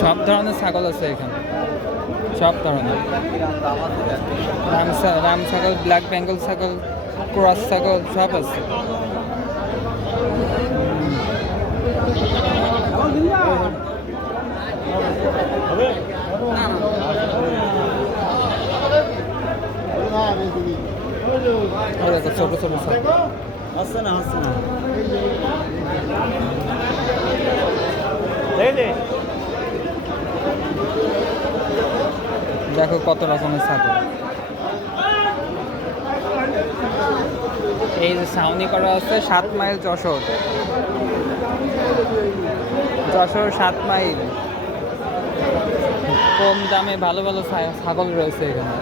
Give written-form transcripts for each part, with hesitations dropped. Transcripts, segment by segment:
সব ধরনের ছাগল আছে এখানে, সব ধরনের রাম ছাগল, ব্ল্যাক বেঙ্গল ছাগল, ক্রস ছাগল সব আছে। ছোট ছোট আসছে না আসছে না দেখো কত রকমের ছাগল। এই যে ছাউনি করা আছে 7 মাইল যশোর, যশোর 7 মাইল। কম দামে ভালো ভালো ছাগল রয়েছে এখানে।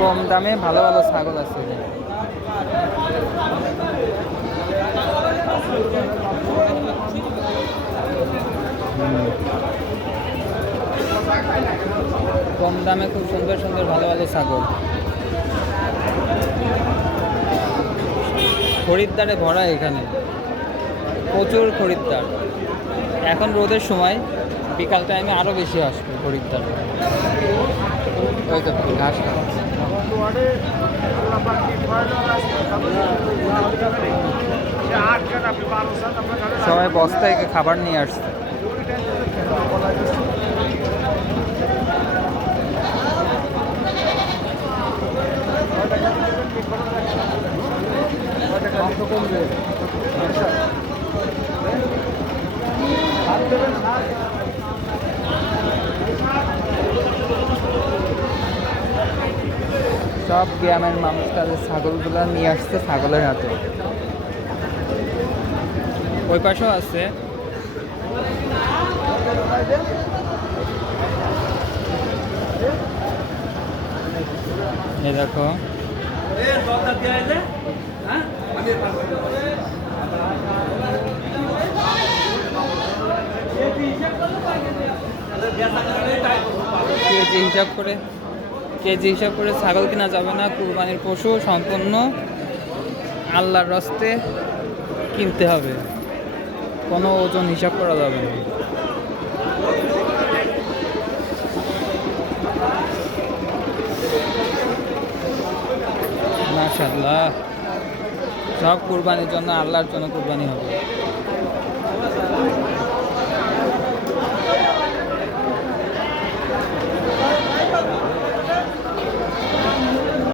কম দামে ভালো ভালো ছাগল আছে এখানে। কম দামে খুব সুন্দর সুন্দর ভালো ভালো ছাগল। খরিদ্দারে ভরা এখানে, প্রচুর খরিদ্দার। এখন রোদের সময়, বিকাল টাইমে আরও বেশি আসবে খরিদ্দার। ওই তো ঘাস খাচ্ছে। সবাই বস্তায় খাবার নিয়ে আসছে। সব গ্রামের মানুষ তাদের ছাগলগুলো নিয়ে আসছে ছাগলের হাতে। ওই পাশেও আছে। এই দেখো কেজি হিসাব করে ছাগল কেনা যাবে না। কুরবানির পশু সম্পূর্ণ আল্লাহর রাস্তে কিনতে হবে, কোনো ওজন হিসাব করা যাবে না। মাশাআল্লাহ, সব কুরবানির জন্য, আল্লাহর জন্য কুরবানি হবে।